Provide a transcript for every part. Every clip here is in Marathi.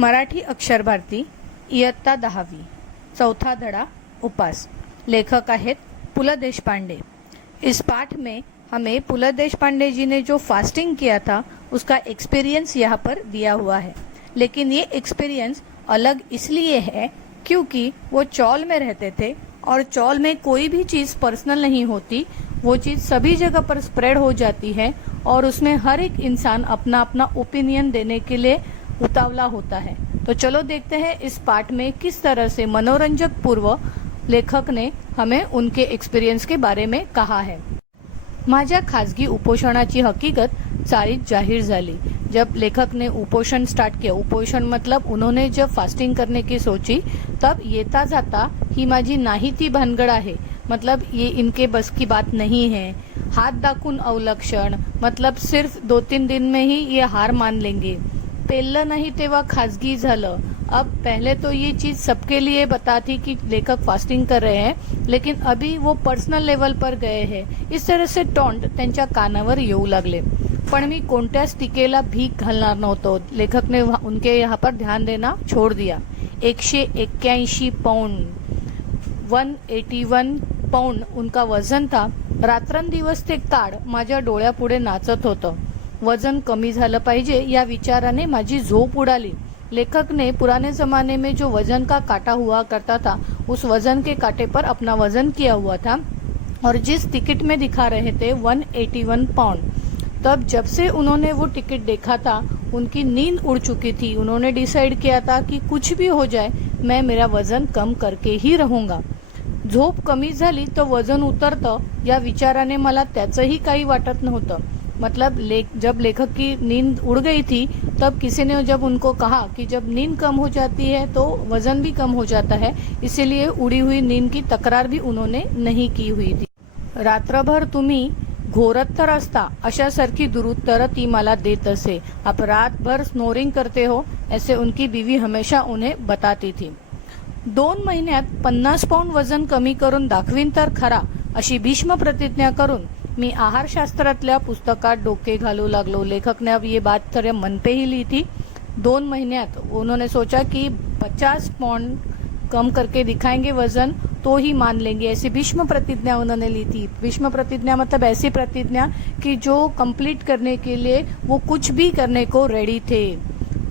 मराठी अक्षर भारती इयत्ता 10वी चौथा धड़ा उपास। लेखक आहेत पुल देशपांडे। इस पाठ में हमें पुल देशपांडे जी ने जो फास्टिंग किया था उसका एक्सपीरियंस यहाँ पर दिया हुआ है, लेकिन ये एक्सपीरियंस अलग इसलिए है क्योंकि वो चौल में रहते थे और चौल में कोई भी चीज़ पर्सनल नहीं होती, वो चीज़ सभी जगह पर स्प्रेड हो जाती है और उसमें हर एक इंसान अपना अपना ओपिनियन देने के लिए उतावला होता है। तो चलो देखते हैं इस पाठ में किस तरह से मनोरंजक पूर्व लेखक ने हमें उनके एक्सपीरियंस के बारे में कहा है। माझ्या खाजगी उपोषणाची हकीकत चाळीत जाहीर झाली। जब लेखक ने उपोषण स्टार्ट किया, उपोषण मतलब उन्होंने जब फास्टिंग करने की सोची, तब येता जाता ही माझी नाही ती भानगड आहे, मतलब ये इनके बस की बात नहीं है। हाथ दाखवून अवलक्षण मतलब सिर्फ 2-3 दिन में ही ये हार मान लेंगे। पेललं नहीं तेव्हा खाजगी झालं। अब पहले तो ये चीज सबके लिए बताती कि लेखक फास्टिंग कर रहे हैं, लेकिन अभी वो पर्सनल लेवल पर गए हैं। इस तरह से टॉन्ट त्यांच्या कानावर येऊ लागले। पण मी कोणत्याच टीकेला भीक घालणार नव्हतो। लेखक ने उनके यहाँ पर ध्यान देना छोड़ दिया। 181 पाउंड 181 पाउंड उनका वजन था। रात्रंदिवस ते काळ माझ्या डोळ्यापुढे नाचत होतं। वजन कमी झालं पाहिजे या विचाराने माझी झोप उडाली। लेखक ने पुराने जमाने में जो वजन का काटा हुआ करता था, उस वजन के कांटे पर अपना वजन किया हुआ था और जिस टिकट में दिखा रहे थे 181 पाउंड। तब जब से उन्होंने वो टिकट देखा था, उनकी नींद उड़ चुकी थी। उन्होंने डिसाइड किया था कि कुछ भी हो जाए मैं मेरा वजन कम करके ही रहूंगा। झोप कमी झाली तो वजन उतरतं या विचाराने मला त्याचंही काही वाटत नव्हतं। मतलब जब लेखक की नींद उड़ गई थी, तब किसी ने जब उनको कहा कि जब नींद कम हो जाती है तो वजन भी कम हो जाता है, इसीलिए उड़ी हुई नींद की तक्रार भी उन्होंने नहीं की हुई थी। रात्रभर तुम्ही घोरत तर असता अशासारखी दुरुत्तर ती मला देत असे। आप रात भर स्नोरिंग करते हो, ऐसे उनकी बीवी हमेशा उन्हें बताती थी। 2 महिन्यात 50 पाउंड वजन कमी करून दाखवीन तर खरा, अशी भीष्म प्रतिज्ञा करून मी आहारशास्त्रातल्या पुस्तकात डोके घालू लागलो। लेखक ने अब ये बात तरह मन पे ही ली थी। 2 महीन्यात उन्होंने सोचा कि 50 पाउंड कम करके दिखाएंगे वजन तो ही मान लेंगे, ऐसी भीष्म प्रतिज्ञा उन्होंने ली थी। भीष्म प्रतिज्ञा मतलब ऐसी प्रतिज्ञा कि जो कंप्लीट करने के लिए वो कुछ भी करने को रेडी थे।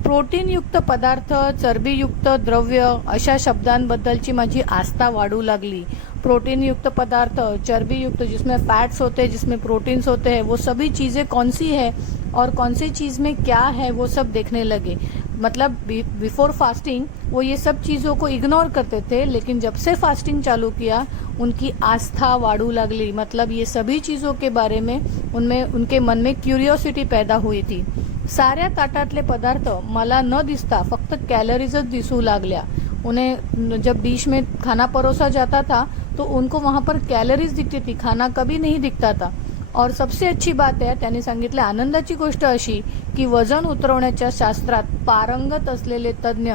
प्रोटीन युक्त पदार्थ, चरबी युक्त द्रव्य अशा शब्दांबद्दलची माझी आस्था वाढू लागली। प्रोटीन युक्त पदार्थ, चर्बी युक्त जिसमें फैट्स होते हैं, जिसमें प्रोटीन्स होते हैं, वो सभी चीजें कौन सी है और कौन सी चीज में क्या है वो सब देखने लगे। मतलब बिफोर फास्टिंग वो ये सब चीजों को इग्नोर करते थे, लेकिन जब से फास्टिंग चालू किया उनकी आस्था वाढू लागली। मतलब ये सभी चीजों के बारे में उनमें उनके मन में क्यूरियोसिटी पैदा हुई थी। साऱ्या ताटातले पदार्थ मला न दिसता फक्त कॅलरीजच दिसू लागल्या। उन्हें जब डिश में खाना परोसा जाता था तो उनको वहां पर कैलोरीज दिखती थी, खाना कभी नहीं दिखता था। और सबसे अच्छी बात है, त्यांनी सांगितले आनंदाची गोष्ट अशी की वजन उतरवण्याच्या शास्त्रात पारंगत असलेले तज्ञ,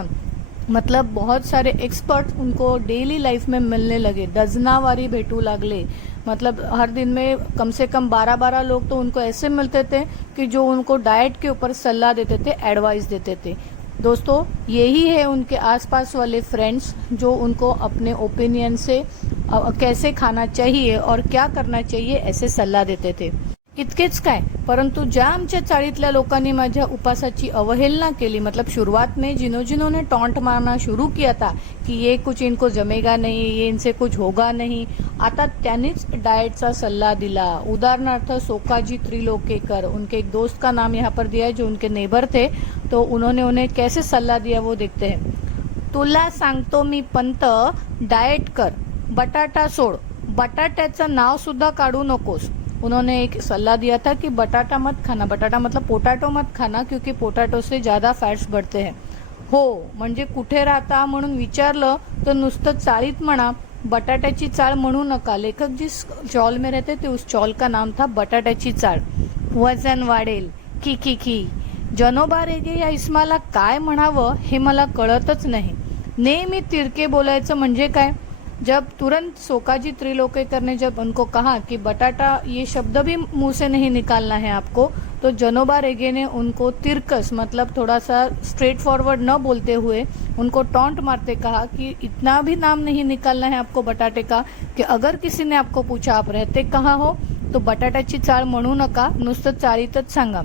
मतलब बहुत सारे एक्सपर्ट उनको डेली लाइफ में मिलने लगे। डजनावारी भेटू लागले। मतलब हर दिन में कम से कम 12-12 लोग तो उनको ऐसे मिलते थे कि जो उनको डाइट के ऊपर सलाह देते थे, एडवाइस देते थे। दोस्तों, यही है उनके आसपास वाले फ्रेंड्स जो उनको अपने ओपिनियन से कैसे खाना चाहिए और क्या करना चाहिए ऐसे सल्ला देते थे। इतकेच काय, परंतु ज्या आमच्या चाळीतल्या लोकांनी माझ्या उपासाची अवहेलना केली, मतलब शुरुआत में जिन्होंने टॉन्ट मारना शुरू किया था कि ये कुछ इनको जमेगा नहीं, ये इनसे कुछ होगा नहीं, आता त्यांनीच डाएटचा सल्ला दिला। उदाहरणार्थ सोकाजी त्रिलोकेकर, उनके एक दोस्त का नाम यहाँ पर दिया है जो उनके नेबर थे, तो उन्होंने उन्हें कैसे सल्ला दिया वो देखते हैं। तुला सांगतो मी पंत, डाएट कर, बटाटा सोड, बटाट्याचं नाव सुद्धा काढू नकोस। उन्होंने एक सल्ला दिया था कि बटाटा मत खाना, बटाटा मतलब पोटॅटो मत खाना, क्योंकि पोटॅटो से ज्यादा फॅट्स बढ़ते हैं। हो म्हणजे कुठे राहता म्हणून विचारलं तर नुसतं चाळीत म्हणा, बटाट्याची चाळ म्हणू नका। लेखक जिस चौल में रहते थे उस चौल का नाम था बटाट्याची चाळ। वजन वाढेल, की की की। जनोबा रेगे या इस्माला काय म्हणावं हे मला कळतच नाही। नेहमी तिरके बोलायचं म्हणजे काय। जब तुरंत सोकाजी त्रिलोकेकर ने जब उनको कहा कि बटाटा ये शब्द भी मुंह से नहीं निकालना है आपको, तो जनोबा रेगे ने उनको तिरकस मतलब थोड़ा सा स्ट्रेट फॉरवर्ड न बोलते हुए उनको टॉन्ट मारते कहा कि इतना भी नाम नहीं निकालना है आपको बटाटे का, कि अगर किसी ने आपको पूछा आप रहते कहाँ हो तो बटाट्याची चाळ म्हणू नका, नुसतं चाळीतच सांगा.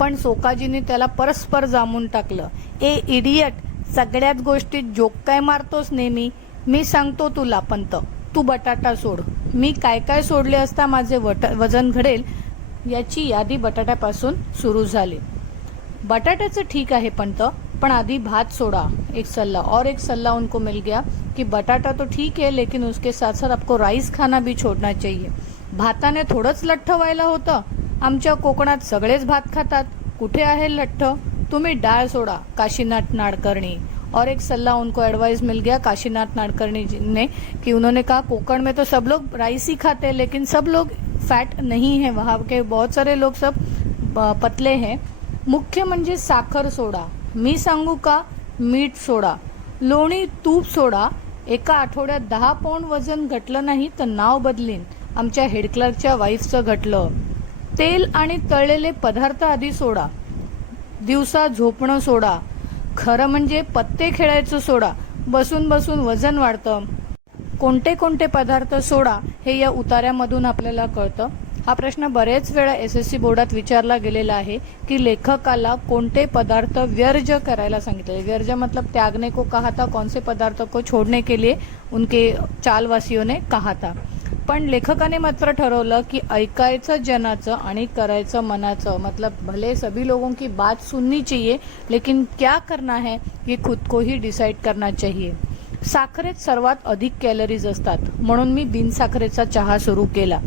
पण सोकाजीने त्याला परस्पर जामून टाकलं. ए इडियट, सगळ्याच गोष्टीत जोक काय मारतोस नेहमी. मी सांगतो तुला पंत, तू बटाटा सोड. मी काय काय सोडले असता माझे वजन घडेल याची यादी बटाट्यापासून सुरू झाली. बटाट्याचं ठीक आहे पंत, पण आधी भात सोडा. एक सल्ला और एक सल्ला उनको मिल गया कि बटाटा तो ठीक है लेकिन उसके साथ साथ आपको राईस खाना भी छोड़ना चाहिए. भाताने थोडंच लठ्ठ व्हायला होतं. आमच्या कोकणात सगळेच भात खातात, कुठे आहे लठ्ठ. तुम्ही डाळ सोडा. काशीनाथ नाडकर्णी. और एक सल्ला उनको एडवाइस मिल गया काशीनाथ नाडकर्णी जी ने कि उन्होंने कहा कोकण में तो सब लोग राइस ही खाते हैं लेकिन सब लोग फैट नहीं है, वहाँ के बहुत सारे लोग सब पतले हैं. मुख्य म्हणजे साखर सोडा. मी सांगू का, मीठ सोडा, लोणी तूप सोडा. एका आठवड्यात 10 पौंड वजन घटलं नाही तर नाव बदलीन. आमच्या हेड क्लर्कच्या वाईफचं घटलं. तेल आणि तळलेले पदार्थ आधी सोडा. दिवसा झोपणं सोडा. खरं म्हणजे पत्ते खेळायचं सोडा. बसून बसून वजन वाढतं. कोणते कोणते पदार्थ सोडा हे या उतार्यामधून आपल्याला कळतं. हा प्रश्न बरेच वेळा SSC बोर्डात विचारला गेलेला आहे की लेखकाला कोणते पदार्थ वर्ज्य करायला सांगितले. वर्ज्य मतलब त्यागने को कहा था, कौन से पदार्थ को छोड़ने के लिए उनके चालवासियों ने कहा था. पण लेखकाने मात्र ठरवलं की ऐकायचं जनाचं आणि करायचं मनाचं. मतलब भले सभी लोगों की बात सुननी चाहिए लेकिन क्या करना है ये खुद को ही डिसाइड करना चाहिए. साखरेत सर्वात अधिक कॅलरीज असतात म्हणून मी बिनसाखरेचा चहा सुरू केला.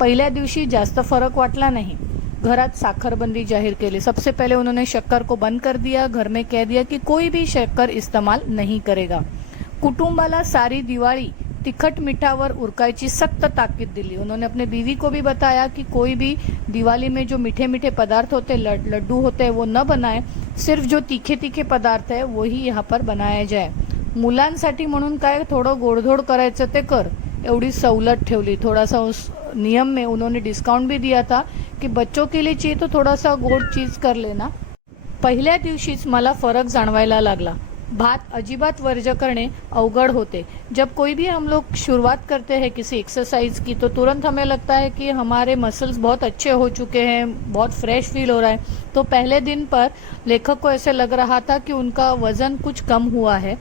पहिल्या दिवशी जास्त फरक वाटला नाही. घरात साखरबंदी जाहीर केली. सबसे पहले उन्होंने शक्कर को बंद कर दिया. घर में कह दिया कि कोई भी शक्कर इस्तेमाल नहीं करेगा. कुटुंबाला सारी दिवाळी तिखट मीठावर उरकायची सख्त ताकीद दिली. उन्होंने अपने बीवी को भी बताया कि कोई भी दिवाली में जो मीठे मीठे पदार्थ होते, लड्डू होते हैं, वो न बनाए. सिर्फ जो तीखे तीखे पदार्थ है वही यहाँ पर बनाया जाए. मुलांसाठी म्हणून काय थोडं गोडधोड करायचं ते कर, एवढी सवलत ठेवली. थोड़ा सा उस नियम में उन्होंने डिस्काउंट भी दिया था कि बच्चों के लिए चाहिए तो थोड़ा सा गोड चीज कर लेना. पहिल्या दिवशीच मला फरक जाणवायला लागला. भात अजिबात वर्ज्य करने अवगढ़ होते. जब कोई भी हम लोग शुरुआत करते हैं किसी एक्सरसाइज की तो तुरंत हमें लगता है कि हमारे मसल्स बहुत अच्छे हो चुके हैं, बहुत फ्रेश फील हो रहा है. तो पहले दिन पर लेखक को ऐसे लग रहा था कि उनका वजन कुछ कम हुआ है.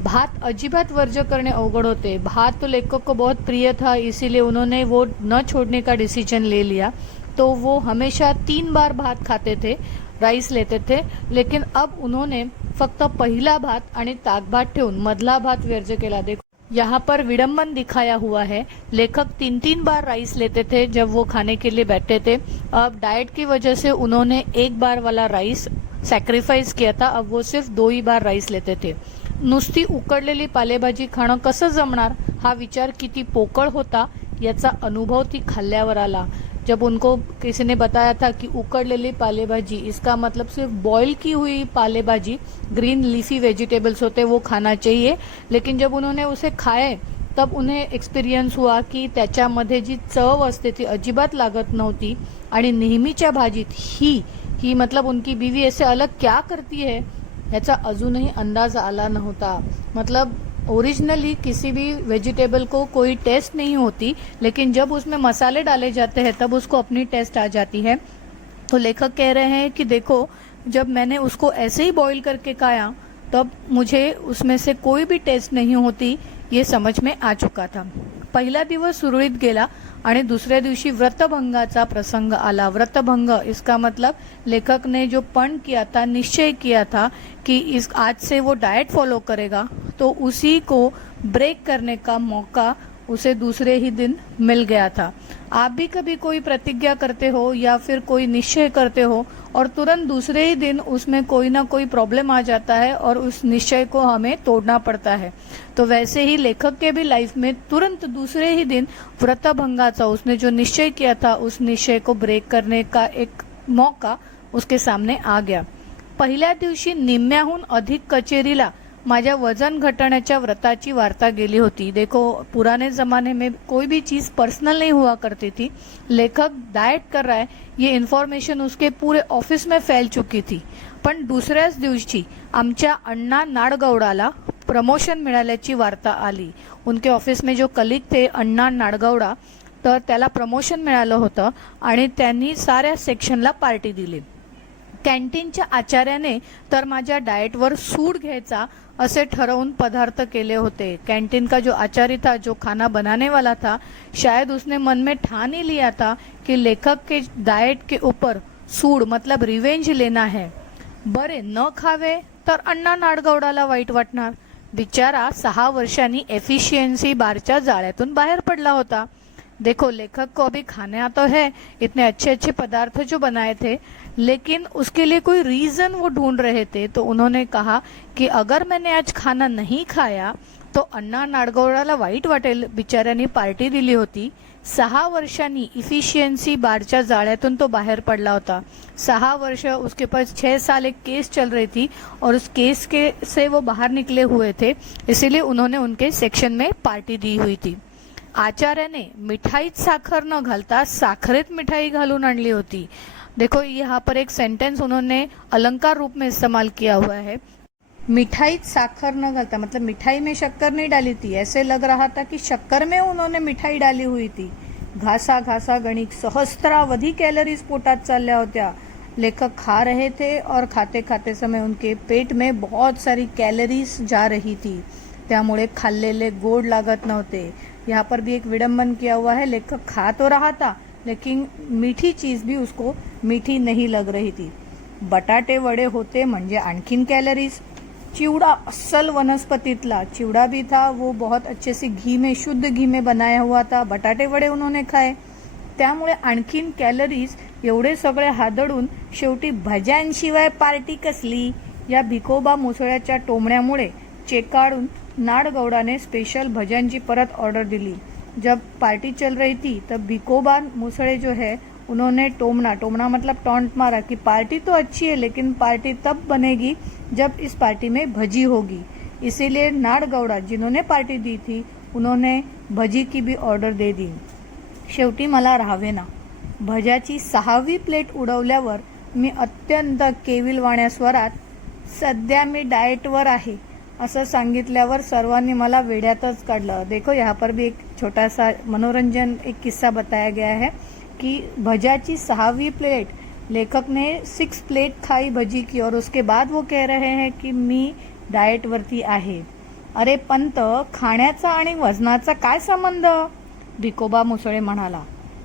भात अजिबात वर्ज्य करने अवगढ़ होते. भात तो लेखक को बहुत प्रिय था, इसीलिए उन्होंने वो न छोड़ने का डिसीजन ले लिया. तो वो हमेशा 3 बार भात खाते थे, राइस लेते थे. लेकिन अब उन्होंने फक्त पहिला भात आणि ताकभात ठेवून मधला भात वर्ज्य केला. देखो यहाँ पर विडंबन दिखाया हुआ है. लेखक 3-3 बार राइस लेते थे जब वो खाने के लिए बैठे थे. अब डाइट की वजह से उन्होंने 1 बार वाला राइस सॅक्रिफाइस किया था. अब वो सिर्फ 2 ही बार राइस लेते थे. नुसती उकडलेली पालेभाजी खाणं कसं जमणार हा विचार किती पोकळ होता याचा अनुभव ती खाल्ल्यावर आला. जब उनको किसी ने बताया था कि उकड़लेली पालेभाजी इसका मतलब सिर्फ बॉईल की हुई पालेभाजी, ग्रीन लीफी वेजिटेबल्स होते वो खाना चाहिए. लेकिन जब उन्होंने उसे खाए तब उन्हें एक्सपिरियन्स हुआ की त्याच्यामध्ये जी चव असते ती अजिबात लागत नव्हती. आणि नेहमीच्या भाजीत ही मतलब उनकी बीवी ऐसे अलग क्या करती है याचा अजूनही अंदाज आला नव्हता. मतलब ओरिजिनली किसी भी वेजिटेबल को कोई टेस्ट नहीं होती, लेकिन जब उसमें मसाले डाले जाते हैं तब उसको अपनी टेस्ट आ जाती है. तो लेखक कह रहे हैं कि देखो, जब मैंने उसको ऐसे ही बॉईल करके खाया तब मुझे उसमें से कोई भी टेस्ट नहीं होती, ये समझ में आ चुका था. पहिला दिवस सुरळीत गेला आणि दुसऱ्या दिवशी व्रतभंगाचा प्रसंग आला. व्रतभंग इसका मतलब लेखक ने जो पण किया था, निश्चय किया था कि इस आज से वो डाइट फॉलो करेगा, तो उसी को ब्रेक करने का मौका उसे दूसरे ही दिन मिल गया था. आप भी कभी कोई प्रतिज्ञा करते हो या फिर कोई निश्चय करते हो और तुरंत दूसरे ही दिन उसमें कोई ना कोई प्रॉब्लम आ जाता है और उस निश्चय को हमें तोड़ना पड़ता है. तो वैसे ही लेखक के भी लाइफ में तुरंत दूसरे ही दिन व्रतभंगाचा, उसने जो निश्चय किया था उस निश्चय को ब्रेक करने का एक मौका उसके सामने आ गया. पहिल्या दिवशी निम्म्याहून अधिक कचेरीला माझ्या वजन घटाण्याच्या व्रताची वार्ता गेली होती। देखो, पुराने ज़माने में कोई भी चीज़ पर्सनल नहीं हुआ करती थी। लेखक डाएट कर रहा है ये इन्फॉर्मेशन उसके पूरे ऑफिस में फैल चुकी थी। पण दुसऱ्याच दिवशी आमच्या अण्णा नाडगौडाला प्रमोशन मिळाल्याची वार्ता आली। उनके ऑफिस में जो कलीग थे अण्णा नाडगौडा, तर त्याला प्रमोशन मिळालं होतं आणि त्यांनी साऱ्या सेक्शनला पार्टी दिली। कॅन्टीनच्या आचार्याने तर माझ्या डाएटवर सूट घ्यायचा असे ठरवून पदार्थ केले होते। कैंटीन का जो आचार्य था, जो खाना बनाने वाला था, शायद उसने मन में ठान ही लिया था कि लेखक के डाएट के ऊपर सूड मतलब रिवेंज लेना है। बरे न खावे तर अण्णा नाडगौडाला वाईट वाटणार। बिचारा 6 वर्षांनी एफिशिएंसी बारच्या जाळ्यातून बाहेर पडला होता। देखो, लेखक को अभी खाने तो है, इतने अच्छे अच्छे पदार्थ जो बनाए थे, लेकिन उसके लिए कोई रीज़न वो ढूंढ रहे थे। तो उन्होंने कहा कि अगर मैंने आज खाना नहीं खाया तो अण्णा नाडगौडाला वाईट वाटेल, बिचाऱ्यांनी पार्टी दिली होती। 6 वर्षांनी इफिशियंसी बारच्या जाळ्यातून तो बाहेर पडला होता। 6 वर्ष उसके पास 6 साल एक केस चल रही थी और उस केस के से वो बाहर निकले हुए थे, इसीलिए उन्होंने उनके सेक्शन में पार्टी दी हुई थी। आचार्याने मिठाईत साखर न घालता साखरेत मिठाई घालून आणली होती। देखो, यहाँ पर एक सेंटेंस उन्होंने अलंकार रूप में इस्तेमाल किया हुआ है। मिठाईत साखर न घालता मतलब मिठाई में शक्कर नहीं डाली थी, ऐसे लग रहा था कि शक्कर में उन्होंने मिठाई डाली हुई थी। घासा घासा गणिक सहस्त्रावधि कैलोरीज पोटात चालल्या होत्या। लेखक खा रहे थे और खाते खाते समय उनके पेट में बहुत सारी कैलोरीज जा रही थी, त्यामुळे खाल्लेले गोड लागत नव्हते। यहाँ पर भी एक विडंबन किया हुआ है। लेखक खा तो रहा था लेकिन मीठी चीज़ भी उसको मीठी नहीं लग रही थी। बटाटे वडे होते म्हणजे आणखीन कैलोरीज। चिवड़ा असल वनस्पतितला चिवड़ा भी था, वो बहुत अच्छे से घी में, शुद्ध घी में बनाया हुआ था। बटाटे वडे उन्होंने खाए, त्यामुळे आणखीन कॅलरीज। एवढे सगळे हादडून शेवटी भज्यांशिवाय पार्टी कसली या भिकोबा मुसळ्याच्या टोमण्यामुळे चेकाळून नाडगौडाने स्पेशल भजन की परत ऑर्डर दिली। जब पार्टी चल रही थी तब भिकोबा मुसळे जो है उन्होंने टोमना मतलब टॉन्ट मारा कि पार्टी तो अच्छी है लेकिन पार्टी तब बनेगी जब इस पार्टी में भजी होगी। इसीलिए नाडगौडा जिन्होंने पार्टी दी थी उन्होंने भजी की भी ऑर्डर दे दी। शेवटी मला राहावेना। भज्याची 6वी प्लेट उडवल्यावर मी अत्यंत केविलवाण्या स्वरात सध्या मी डाएटवर आहे असं सांगितल्यावर सर्वांनी मला वेड्यातच काढलं। देखो, यहाँ पर भी एक छोटा सा मनोरंजन एक किस्सा बताया गया है कि भज्याची 6वी प्लेट, लेखक ने 6 प्लेट खाई भजी की और उसके बाद वो कह रहे हैं कि मी डाएटवरती आहे। अरे पंत, खाण्याचा आणि वजनाचा काय संबंध? भिकोबा मुसळे म्हणाला।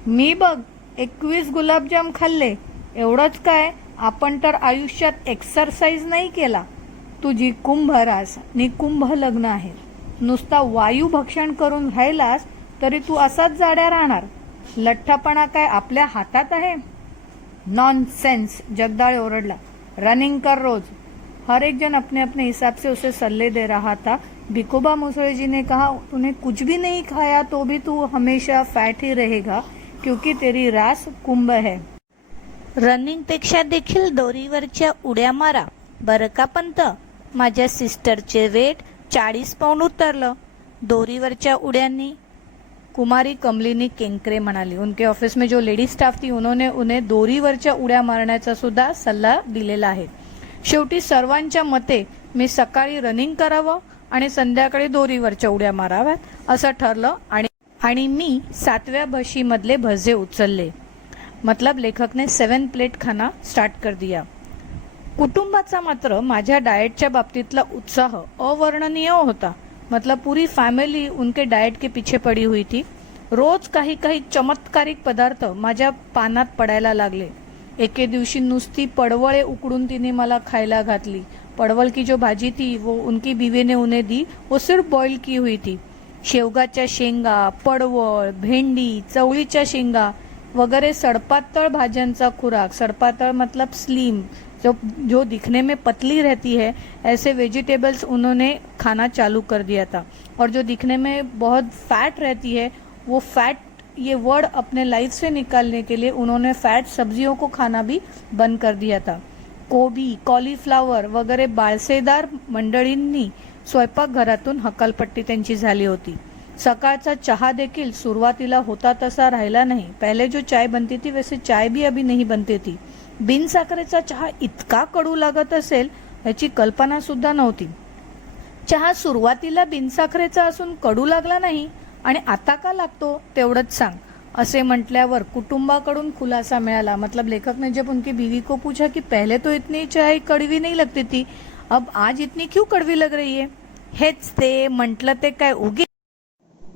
मी बघ 21 गुलाबजाम खाल्ले, एवढंच काय? आपण तर आयुष्यात एक्सरसाइज नाही केला। तुझी कुंभरास नि कुंभ लग्न आहे, नुसता वायू भक्षण करून राहिलास तरी तू असाच जाड्या राहणार। लठ्ठपणा काय आपल्या हातात आहे? नॉनसेंस, जगदाळे ओरडला। रनिंग कर रोज। हर एक जन अपने अपने हिसाब से उसे सल्ले दे रहा था। भिकोबा मुसळे जी ने कहा, तूने कुछ भी नहीं खाया तो भी तू हमेशा फैट ही रहेगा क्योंकि तेरी रास कुंभ है। रनिंग पेक्षा देखील दोरीवरच्या उड्या मारा बरं का पंत। माझ्या सिस्टरचे वेट 40 पाउंड उतरलं दोरीवरच्या उड्यांनी। कुमारी कमलिनी केंकरे म्हणाली। उनके ऑफिस में जो लेडी स्टाफ थी उन्होंने उन्हें दोरीवरच्या उड्या मारण्याचा सुद्धा सल्ला दिलेला आहे। शेवटी सर्वांच्या मते मी सकाळी रनिंग करावं आणि संध्याकाळी दोरीवरच्या उड्या माराव्यात असं ठरलं आणि मी 7व्या भशीमधले भजे उचलले। मतलब लेखक ने 7 प्लेट खाना स्टार्ट कर दिया। कुटुंबाचा मात्र माझ्या डाएटच्या बाबतीतला उत्साह अवर्णनीय होता। मतलब पूरी फैमिली उनके डाएट के पीछे पड़ी हुई थी। रोज काही काही चमत्कारिक पदार्थ माझ्या पानात पडायला लागले। एके दिवशी नुसती पडवळे उकडून तिने मला खायला घातली। पडवल की जो भाजी थी वो उनकी बीवी ने उन्हें दी, वो सिर्फ बॉईल की हुई थी। शेवगाच्या शेंगा, पडवळ, भेंडी, चवळीच्या शेंगा वगैरह सड़पातळ भाज्यांचा खुराक। सड़पातळ मतलब स्लिम, जो दिखने में पतली रहती है, ऐसे वेजिटेबल्स उन्होंने खाना चालू कर दिया था। और जो दिखने में बहुत फैट रहती है, वो फैट ये वर्ड अपने लाइफ से निकालने के लिए उन्होंने फैट सब्जियों को खाना भी बंद कर दिया था। कोबी, कॉलीफ्लावर वगैरे बाळसेदार मंडळींनी स्वयंपाकघरातून हकालपट्टी त्यांची झाली होती. सकाळचा चहा देखील सुरुवातीला होता तसा राहिला नाही. पहले जो चाय बनती थी वैसे चाय भी अभी नहीं बनती थी. बिन साखरेचा चहा इतका कडू लागत असेल याची कल्पना सुद्धा नव्हती. चहा सुरुवातीला बिनसाखरेचा असून कडू लागला नाही आणि आता का लागतो तेवढंच सांग असे म्हटल्यावर कुटुंबाकडून खुलासा मिळाला. मतलब लेखक ने जब उनकी बीवी को पूछा कि पहले तो इतनी चाय कड़वी नहीं लगती थी, अब आज इतनी क्यों कड़वी लग रही है. हेच ते म्हटलं ते काय उगी.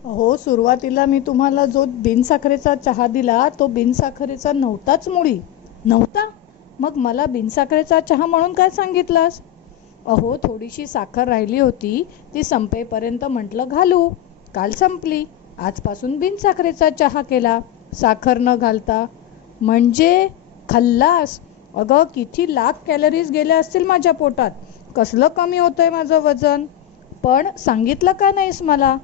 हो, सुरुवातीला मी तुम्हाला जो बिनसाखरेचा चहा दिला तो बिनसाखरेचा नव्हताच. मुळी नव्हता. मग मला बिनसाखरेचा चहा म्हणून काय सांगितलास. अहो, थोडीशी साखर राहिली होती, ती संपेपर्यंत म्हटलं घालू. काल संपली. आजपासून बिनसाखरेचा चहा केला, साखर न घालता. म्हणजे खल्लास. अगं, किती लाख कॅलरीज गेल्या असतील माझ्या पोटात. कसलं कमी होतंय माझं वजन. पण सांगितलं का नाहीस मला.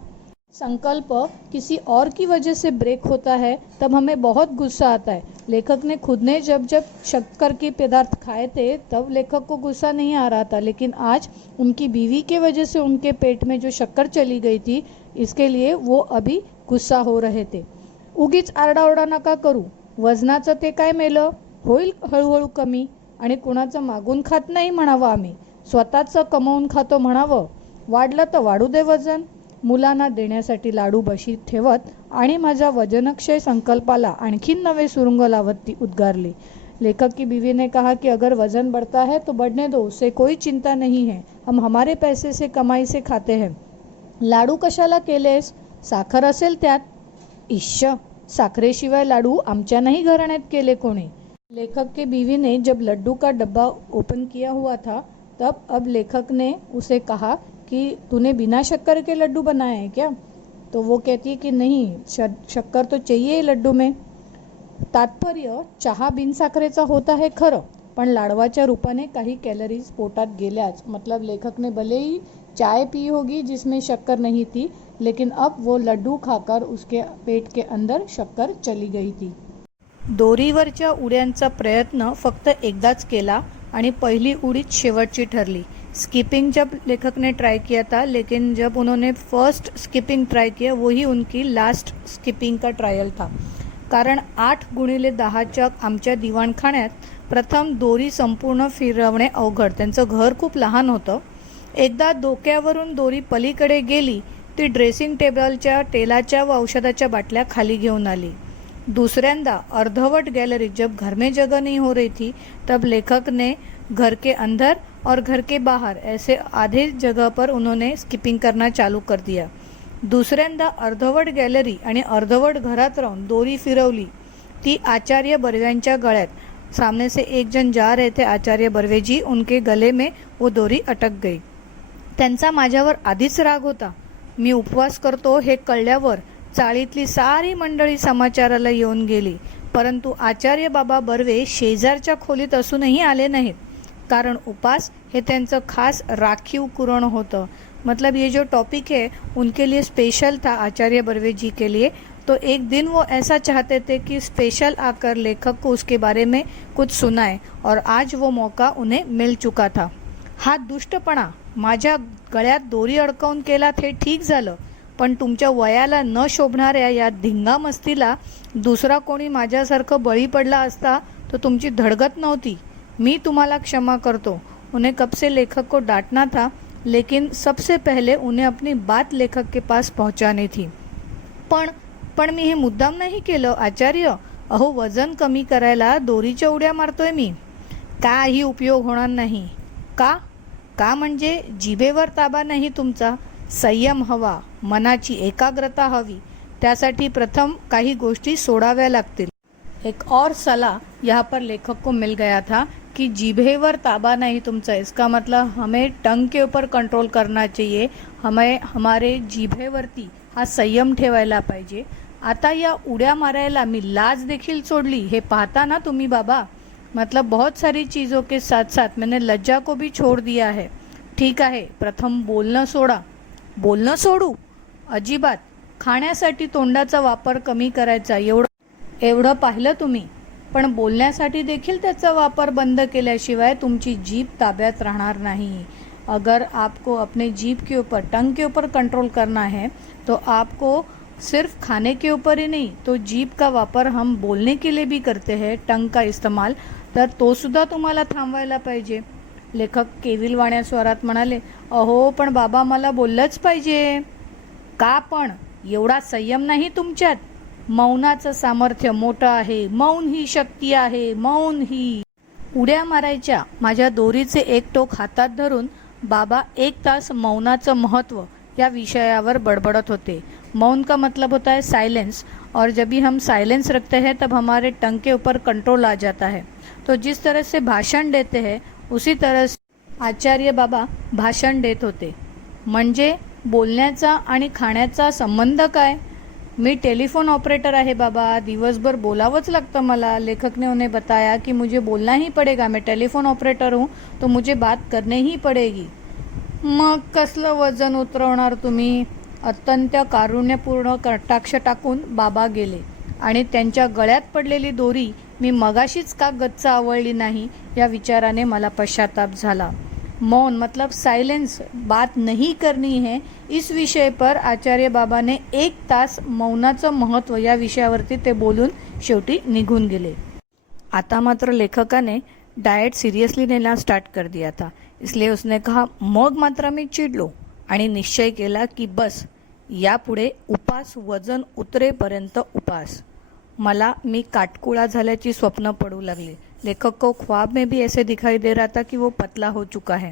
संकल्प किसी और की वजह से ब्रेक होता है तब हमें बहुत गुस्सा आता है. लेखक ने खुद ने जब शक्कर के पदार्थ खाए थे तब लेखक को गुस्सा नहीं आ रहा था, लेकिन आज उनकी बीवी के वजह से उनके पेट में जो शक्कर चली गई थी इसके लिए वो अभी गुस्सा हो रहे थे. उगीच आरडाओरडा नका करू. वजनाचं ते काय मेलं, होईल हळूहळू कमी. आणि कुणाचं मागून खात नाही म्हणावं आम्ही, स्वतःचं कमवून खातो म्हणावं. वाढलं तर वाढू दे वजन. मुलांना देण्यासाठी लाडू बशीत ठेवत आणि माझ्या वजनक्षय संकल्पाला आणखी नवे सुरुंग लावत ती उद्गारली. लेखक की बीवी ने कहा कि अगर वजन बढ़ता है तो बढ़ने दो, उससे कोई चिंता नहीं है. हम हमारे पैसे से कमाई से खाते हैं. लाडू कशाला केलेस, साखर असेल त्यात. इश्श, साखरेशिवाय लाडू आमच्या नाही घराण्यात केले कोणी. लेखक के बीवी ने जब लड्डू का डब्बा ओपन किया हुआ था तब अब लेखक ने उसे कहा कि तूने बिना शक्कर के लड्डू बनाए हैं क्या. तो वो कहती है कि नहीं, शक्कर तो चाहिए लड्डू में. तात्पर्य, चहा बिनसाखरेचा होता है खरं, पण लाडवाच्या रूपाने काही कॅलरीज पोटात गेल्याच. मतलब लेखक ने भले ही चाय पी होगी जिसमें शक्कर नहीं थी, लेकिन अब वो लड्डू खाकर उसके पेट के अंदर शक्कर चली गई थी. दोरीवरच्या उड्यांचा प्रयत्न फक्त एकदाच केला आणि पहिली उडीच शेवटची ठरली. स्किपिंग जब लेखक ने ट्राई किया था, लेकिन जब उन्होंने फर्स्ट स्किपिंग ट्राई किया वही उनकी लास्ट स्किपिंग का ट्रायल था. कारण 8x10 आमच्या दिवाणखान्यात प्रथम दोरी संपूर्ण फिरवणे अवघड. त्यांचं घर खूप लहान होतं. एकदा डोक्यावरून दोरी पलीकडे गेली ती ड्रेसिंग टेबलच्या तेलाच्या व औषधाच्या बाटल्या खाली घेऊन आली. दूसऱ्यांदा अर्धवट गैलरी जब घर में जगह नहीं हो रही थी तब लेखक ने घर के अंदर और घर के बाहर ऐसे आधे जगह पर उन्होंने स्किपिंग करना चालू कर दिया. दुसऱ्यांदा अर्धवट गॅलरी आणि अर्धवट घरात राहून दोरी फिरवली ती आचार्य बर्व्यांच्या गळ्यात. सामने से एक जन जा रहे थे आचार्य बर्वे जी, उनके गले में वो दोरी अटक गई. त्यांचा माझ्यावर आधीच राग होता. मी उपवास करतो हे कळल्यावर चाळीतली सारी मंडळी समाचाराला येऊन गेली. परंतु आचार्य बाबा बर्वे शेजारच्या खोलीत असूनही आले नाहीत, कारण उपास हे त्यांचं खास राखीव कुरण होतं. मतलब ये जो टॉपिक है उनके लिए स्पेशल था आचार्य बर्वे जी के लिए. तो एक दिन वो ऐसा चाहते थे कि स्पेशल आकर लेखक को उसके बारे में कुछ सुनाए, और आज वो मौका उन्हें मिल चुका था. हा दुष्टपणा माझ्या गळ्यात दोरी अडकवून केला ते ठीक झालं, पण तुमच्या वयाला न शोभणाऱ्या या धिंगामस्तीला दुसरा कोणी माझ्यासारखं बळी पडला असता तो तुमची धडगत नव्हती. मी तुम्हाला क्षमा करतो. उन्हें कब से लेखक को डांटना था, लेकिन सबसे पहले उन्हें अपनी बात लेखक के पास पहुंचानी थी. पण मी हे मुद्दाम नाही केलं आचार्य. अहो, वजन कमी करायला दोरीच्या उड्या मारतोय मी. काही उपयोग होणार नाही. का म्हणजे जिभेवर ताबा नाही तुमचा. संयम हवा, मनाची एकाग्रता हवी. त्यासाठी प्रथम काही गोष्टी सोडाव्या लागतील. एक और सलाह यहाँ पर लेखक को मिल गया था कि जिभेवर ताबा नहीं तुमचा. इसका मतलब हमें टंग के ऊपर कंट्रोल करना चाहिए. हमें हमारे जिभेवरती हा संयम ठेवायला पाहिजे. आता या उड्या मारायला मी लाज देखील सोडली. हे पाहता ना तुम्ही बाबा. मतलब बहुत सारी चीज़ों के साथ साथ मैंने लज्जा को भी छोड़ दिया है. ठीक आहे, प्रथम बोलणं सोडा. बोलणं सोडू अजिबात. खाण्यासाठी तोंडाचा वापर कमी करायचा एवढं पाहिलं तुम्ही. पण बोलण्यासाठी देखील त्याचा वापर बंद केल्याशिवाय तुमची जीभ ताब्यात राहणार नहीं। अगर आपको अपने जीभ के ऊपर, टंग के ऊपर कंट्रोल करना है तो आपको सिर्फ खाने के ऊपर ही नहीं, तो जीभ का वापर हम बोलने के लिए भी करते हैं, टंग का इस्तेमाल, तर तो सुद्धा तुम्हाला थांबवायला पाहिजे। लेखक केविलवाण्या स्वरात म्हणाले, अहो पण बाबा मला बोललंच पाहिजे। का पण? एवढा संयम नाही तुमच्यात? मौनाचं सामर्थ्य मोठं आहे, मौन ही शक्ती आहे, मौन ही। उड्या मारायच्या माझ्या दोरीचे एक टोक हातात धरून बाबा 1 तास मौनाचं महत्व या विषयावर बड़बड़त होते। मौन का मतलब होता है साइलेंस, और जब भी हम साइलेंस रखते हैं तब हमारे टंग के ऊपर कंट्रोल आ जाता है। तो जिस तरह से भाषण देते हैं उसी तरह से आचार्य बाबा भाषण देत होते। म्हणजे बोलण्याचा आणि खाण्याचा संबंध काय? मी टेलीफोन ऑपरेटर आहे बाबा, दिवसभर बोलावंच लागतं मला। लेखक ने उन्हें बताया कि मुझे बोलना ही पड़ेगा, मैं टेलीफोन ऑपरेटर हूँ तो मुझे बात करने ही पड़ेगी। मग कसलं वजन उतरवणार तुम्ही? अत्यंत कारुण्यपूर्ण कटाक्ष टाकून बाबा गेले आणि त्यांच्या गळ्यात पडलेली दोरी मी मगाशीच का गच्च आवळली नाही या विचाराने मला पश्चाताप झाला। मौन मतलब साइलेंस, बात नहीं करनी है, इस विषय पर आचार्य बाबा ने 1 तास मौनाचं महत्व या विषयावरती ते बोलून शेवटी निघून गेले। आता मात्र लेखकाने डाइट सीरियसली लेना स्टार्ट कर दिया था, इसलिए उसने कहा, मग मात्र मी चिडलो आणि निश्चय केला की बस यापुढे उपास, वजन उतरेपर्यंत उपास। मी काटकुळा झाल्याची स्वप्न पडू लागली। लेखक को ख्वाब में भी ऐसे दिखाई दे रहा था कि वो पतला हो चुका है।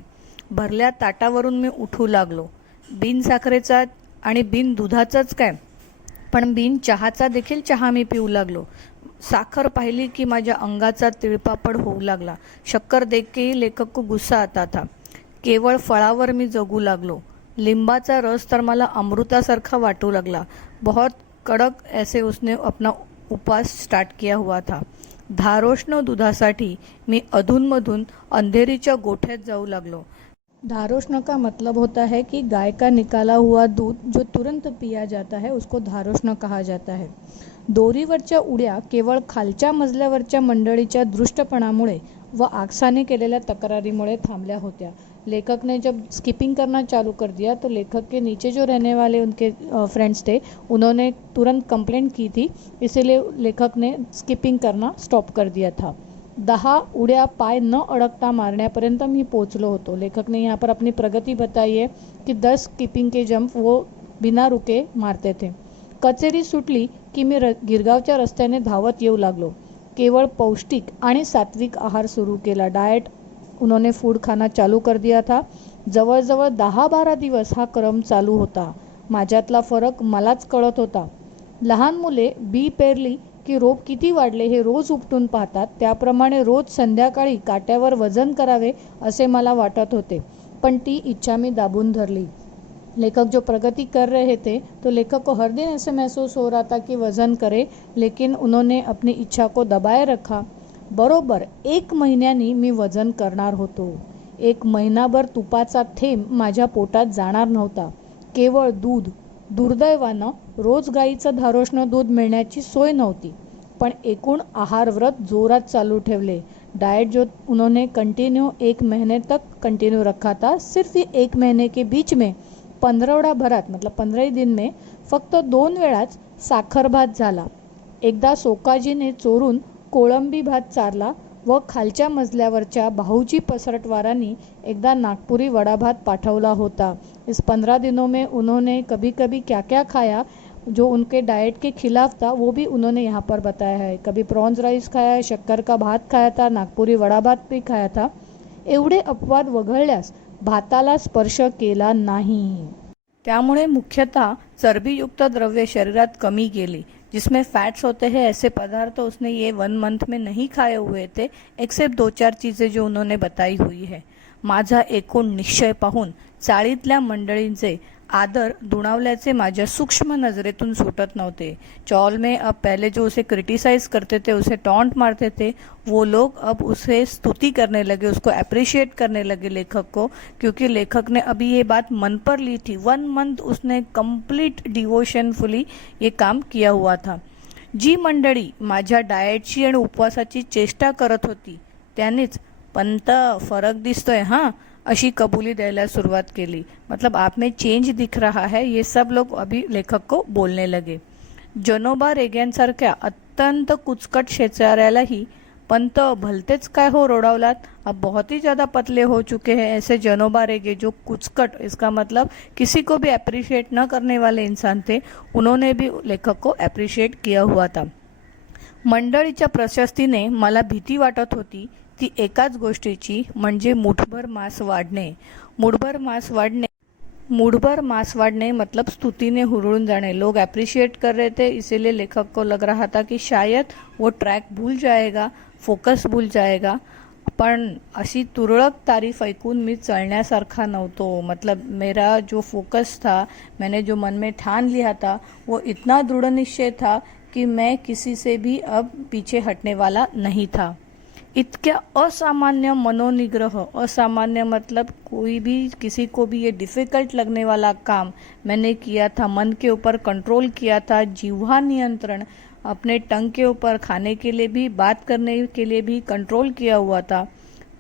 भरल्या ताटावरून मी उठू लागलो। बिन साखरेचा आणि बिन दुधाचाच काय, पण बिन चहाचा देखील चहा मी पिऊ लागलो। साखर पाहिली की माझ्या अंगाचा तिळपापड होऊ लागला। शक्कर देख के ही लेखक को गुस्सा आता था। केवळ फळावर मी जगू लागलो। लिंबाचा रस तर मला अमृतासारखा वाटू लागला। बहुत कड़क ऐसे उसने अपना उपवास स्टार्ट किया हुआ था। धारोष्ण दुधासाठी मी अधूनमधून अंधेरीच्या गोठ्यात जाऊ लागलो। धारोष्ण का मतलब होता है कि गाय का निकाला हुआ दूध जो तुरंत पिया जाता है उसको धारोष्ण कहा जाता है। दोरीवरच्या उड्या केवळ खालच्या मजल्यावरच्या मंडळीच्या दृष्टपणामुळे व आकसाने केलेल्या तक्रारीमुळे थांबल्या होत्या। लेखक ने जब स्किपिंग करना चालू कर दिया तो लेखक के नीचे जो रहने वाले उनके फ्रेंड्स थे उन्होंने तुरंत कंप्लेंट की थी, इसीलिए लेखक ने स्किपिंग करना स्टॉप कर दिया था। 10 उड्या पाय न अडकता मारण्यापर्यंत मी पोचलो होतो। लेखक ने यहाँ पर अपनी प्रगति बताई है कि 10 स्किपिंग के जंप वो बिना रुके मारते थे। कचेरी सुटली की मी गिरगावच्या रस्त्याने धावत येऊ लागलो। केवळ पौष्टिक आणि सात्विक आहार सुरू केला। डाएट उन्होंने फूड खाना चालू कर दिया था। जवळजवळ 10-12 दिवस हा क्रम चालू होता। माझ्यातला फरक मलाच कळत होता। लहान मुले बी पेरली की रोप किती वाढले हे रोज उपटून पाहतात, त्याप्रमाणे रोज संध्याकाळी काट्यावर वजन करावे असे मला वाटत होते, पण ती इच्छा मी दाबून धरली। लेखक जो प्रगति कर रहे थे तो लेखक को हर दिन ऐसे महसूस हो रहा था कि वजन करे, लेकिन उन्होंने अपनी इच्छा को दबाए रखा। बरोबर 1 महिन्यानी मी वजन करणार होतो। 1 महिनाभर तुपाचा थेंब माझ्या पोटात जाणार नव्हता, केवळ दूध। दुर्दैवानं रोज गाईचं धारोष्ण दूध मिळण्याची सोय नव्हती, पण एकूण आहार व्रत जोरात चालू ठेवले। डाइट जो उन्होंने कंटिन्यू 1 महीने तक कंटिन्यू रखा था, सिर्फ 1 महीने के बीच में 15 भरात मतलब 15 दिन में फक्त 2 वेळाच साखर भात झाला। एकदा सोकाजीने चोरून कोळंबी भात चारला व खालच्या मजल्यावरच्या भाऊजी पसरटवारांनी एकदा नागपुरी वडा भात पाठवला होता। इस 15 दिनों में उन्होंने कभी कभी क्या क्या खाया जो उनके डाइट के खिलाफ था, वो भी उन्होंने यहाँ पर बताया है। कभी प्रॉन्स राइस खाया है, शक्कर का भात खाया था, नागपुरी वडा भात भी खाया था। एवढे अपवाद वगळल्यास भाताला स्पर्श केला नाही। त्यामुळे मुख्यतः चरबीयुक्त द्रव्य शरीरात कमी केली। जिसमें फैट्स होते हैं ऐसे पदार्थ उसने ये 1 मंथ में नहीं खाए हुए थे, एक्सेप्ट 2-4 चीज़ें जो उन्होंने बताई हुई है। माझा एकूण निश्चय पाहून चाळीतल्या मंडळींचे आदर दुणावल्याचे माझ्या सूक्ष्म नजरेतून सुटत नव्हते। चौल में अब पहले जो उसे क्रिटिसाइज करते थे, उसे टॉन्ट मारते थे, वो लोग अब उसे स्तुति करने लगे, उसको अप्रिशिएट करने लगे लेखक को, क्योंकि लेखक ने अभी ये बात मन पर ली थी। 1 मंथ उसने कंप्लीट डिवोशनफुली ये काम किया हुआ था। जी मंडळी माझ्या डाएटची आणि उपवासाची चेष्टा करत होती त्यांनीच पंत फरक दिसतोय हां अशी कबुली द्यायला सुरुवात केली। मतलब आप में चेंज दिख रहा है, ये सब लोग अभी लेखक को बोलने लगे। जनोबा रेग्यांसारख्या अत्यंत कुचकट शेचाऱ्यालाही पंत भलतेच काय हो रोडावलात, अब बहुत ही ज़्यादा पतले हो चुके हैं। ऐसे जनोबा रेगे जो कुचकट, इसका मतलब किसी को भी अप्रिशिएट न करने वाले इंसान थे, उन्होंने भी लेखक को अप्रिशिएट किया हुआ था। मंडळीच्या प्रशस्तीने मला भीती वाटत होती, ती एकाच गोष्टीची, म्हणजे मुठभर मांस वाढणे। मुठभर मांस वाढने मतलब स्तुति ने हुरळून जाने। लोग अप्रिशिएट कर रहे थे, इसीलिए लेखक को लग रहा था कि शायद वो ट्रैक भूल जाएगा, फोकस भूल जाएगा। पण अशी तुरळक तारीफ ऐकून मी चलण्यासारखा नव्हतो। मतलब मेरा जो फोकस था, मैंने जो मन में ठान लिया था, वो इतना दृढ़ निश्चय था कि मैं किसी से भी अब पीछे हटने वाला नहीं था। इतक्या असामान्य मनोनिग्रह, असामान्य मतलब कोई भी किसी को भी ये डिफ़िकल्ट लगने वाला काम मैंने किया था। मन के ऊपर कंट्रोल किया था, जिह्वा नियंत्रण, अपने टंग के ऊपर खाने के लिए भी, बात करने के लिए भी कंट्रोल किया हुआ था।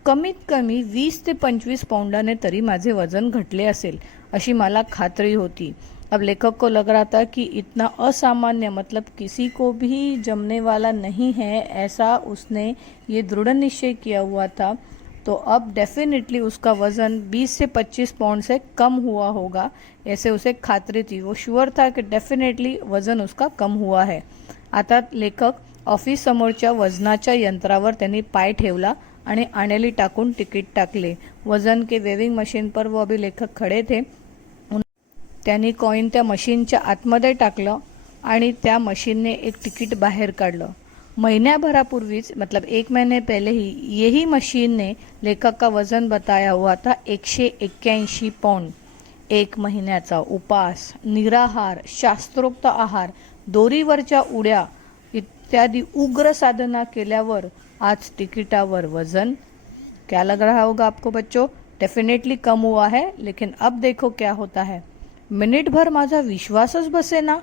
कमीत कमी 20 ते 25 पाउंडाने तरी माझे वजन घटले असेल अशी मला खात्री होती। अब लेखक को लग रहा था कि इतना असामान्य मतलब किसी को भी जमने वाला नहीं है, ऐसा उसने ये दृढ़ निश्चय किया हुआ था। तो अब डेफिनेटली उसका वज़न 20 से 25 पाउंड से कम हुआ होगा, ऐसे उसे खात्री थी। वो श्योर था कि डेफिनेटली वज़न उसका कम हुआ है। आता लेखक ऑफिस समोरच्या वजनाच्या यंत्रावर त्यांनी पाय ठेवला आणि आणेली टाकून तिकीट टाकले। वजन के वेविंग मशीन पर वो अभी लेखक खड़े थे। त्यांनी कॉइन त्या मशीनच्या आतमध्ये टाकलं आणि त्या मशीनने एक तिकीट बाहेर काढलं। महीन्याभरापूर्वीच मतलब 1 महीने पहले ही यही मशीन ने लेखक का वजन बताया हुआ था 181 पाउंड। 1 महिन्याचा उपास, निराहार, शास्त्रोक्त आहार, दोरीवरच्या उड्या इत्यादि उग्र साधना केल्यावर आज तिकिटावर वजन। क्या लग रहा होगा आपको बच्चों? डेफिनेटली कम हुआ है, लेकिन अब देखो क्या होता है। मिनिट भर माझा विश्वासच बसेना।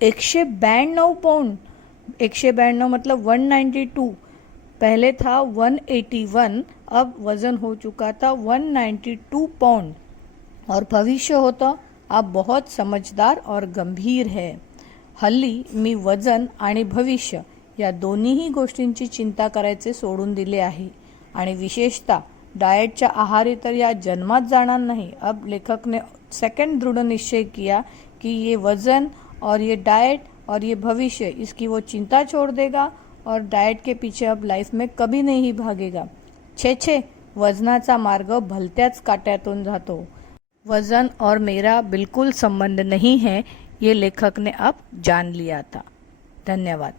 192 पाउंड, 192 मतलब 192, पहले था 181, अब वजन हो चुका था 192 पाउंड। और भविष्य होतं अब बहुत समझदार और गंभीर है। हल्ली मी वजन आणि भविष्य या दोन्हीही गोष्टींची चिंता करायचे सोडून दिले आहे आणि विशेषतः डाएटच्या आहारी तर या जन्मात जाणार नहीं। अब लेखक ने सेकंड दृढ़ निश्चय किया कि ये वजन और ये डाइट और ये भविष्य, इसकी वो चिंता छोड़ देगा और डाइट के पीछे अब लाइफ में कभी नहीं भागेगा। छे वजनाचा मार्ग भलत्याच काट्यातून जातो। वजन और मेरा बिल्कुल संबंध नहीं है, ये लेखक ने अब जान लिया था। धन्यवाद।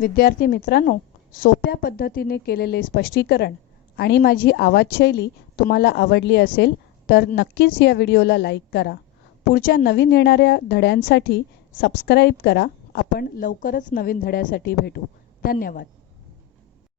विद्यार्थी मित्रांनो, सोप्या पद्धतीने केलेले स्पष्टीकरण आणि माझी आवाजशैली तुम्हाला आवडली असेल तर नक्कीच या व्हिडिओला लाईक करा। पुढच्या नवीन येणाऱ्या धड्यांसाठी सबस्क्राईब करा। आपण लवकरच नवीन धड्यासाठी भेटू। धन्यवाद।